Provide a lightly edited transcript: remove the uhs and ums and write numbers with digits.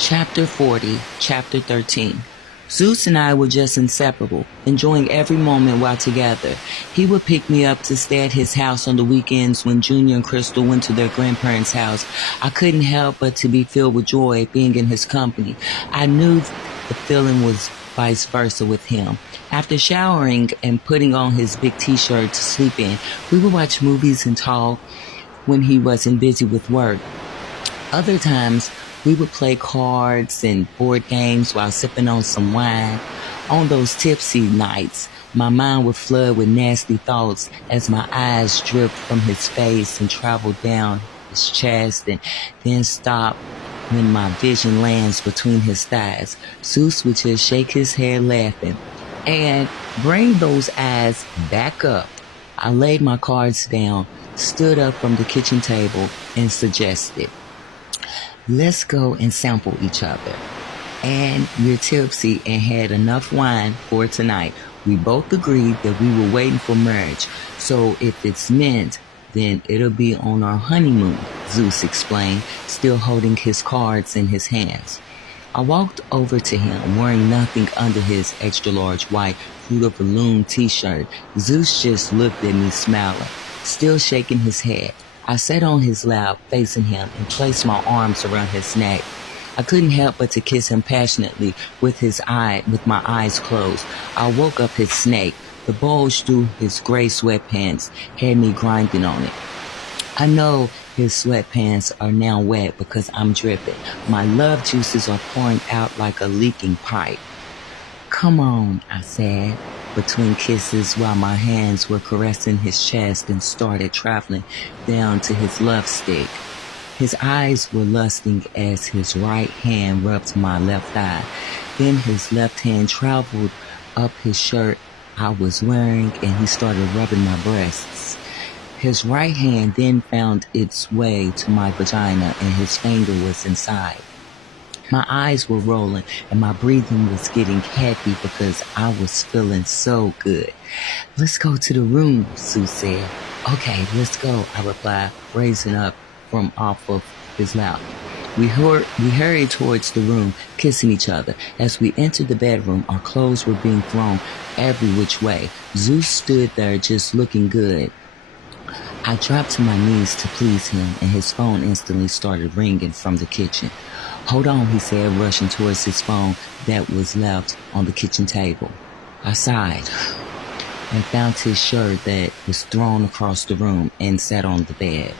Chapter 40, Chapter 13. Zeus and I were just inseparable, enjoying every moment while together. He would pick me up to stay at his house on the weekends when Junior and Crystal went to their grandparents' house. I couldn't help but to be filled with joy being in his company. I knew the feeling was vice versa with him. After showering and putting on his big t-shirt to sleep in, we would watch movies and talk when he wasn't busy with work. Other times, we would play cards and board games while sipping on some wine. On those tipsy nights, my mind would flood with nasty thoughts as my eyes dripped from his face and traveled down his chest and then stop when my vision lands between his thighs. Zeus would just shake his head laughing and bring those eyes back up. I laid my cards down, stood up from the kitchen table, and suggested, "Let's go and sample each other. And you're tipsy and had enough wine for tonight." We both agreed that we were waiting for marriage, so if it's meant, then it'll be on our honeymoon, Zeus explained, still holding his cards in his hands. I walked over to him, wearing nothing under his extra-large white Fruit of the Loom t-shirt. Zeus just looked at me smiling, still shaking his head. I sat on his lap, facing him, and placed my arms around his neck. I couldn't help but to kiss him passionately with my eyes closed. I woke up his snake. The bulge through his gray sweatpants had me grinding on it. I know his sweatpants are now wet because I'm dripping. My love juices are pouring out like a leaking pipe. "Come on," I said, between kisses while my hands were caressing his chest and started traveling down to his love stick. His eyes were lusting as his right hand rubbed my left thigh. Then his left hand traveled up his shirt I was wearing and he started rubbing my breasts. His right hand then found its way to my vagina and his finger was inside. My eyes were rolling and my breathing was getting heavy because I was feeling so good. "Let's go to the room," Sue said. "Okay, let's go," I replied, raising up from off of his lap. We hurried towards the room, kissing each other. As we entered the bedroom, our clothes were being thrown every which way. Zeus stood there just looking good. I dropped to my knees to please him, and his phone instantly started ringing from the kitchen. "Hold on," he said, rushing towards his phone that was left on the kitchen table. I sighed and found his shirt that was thrown across the room and sat on the bed.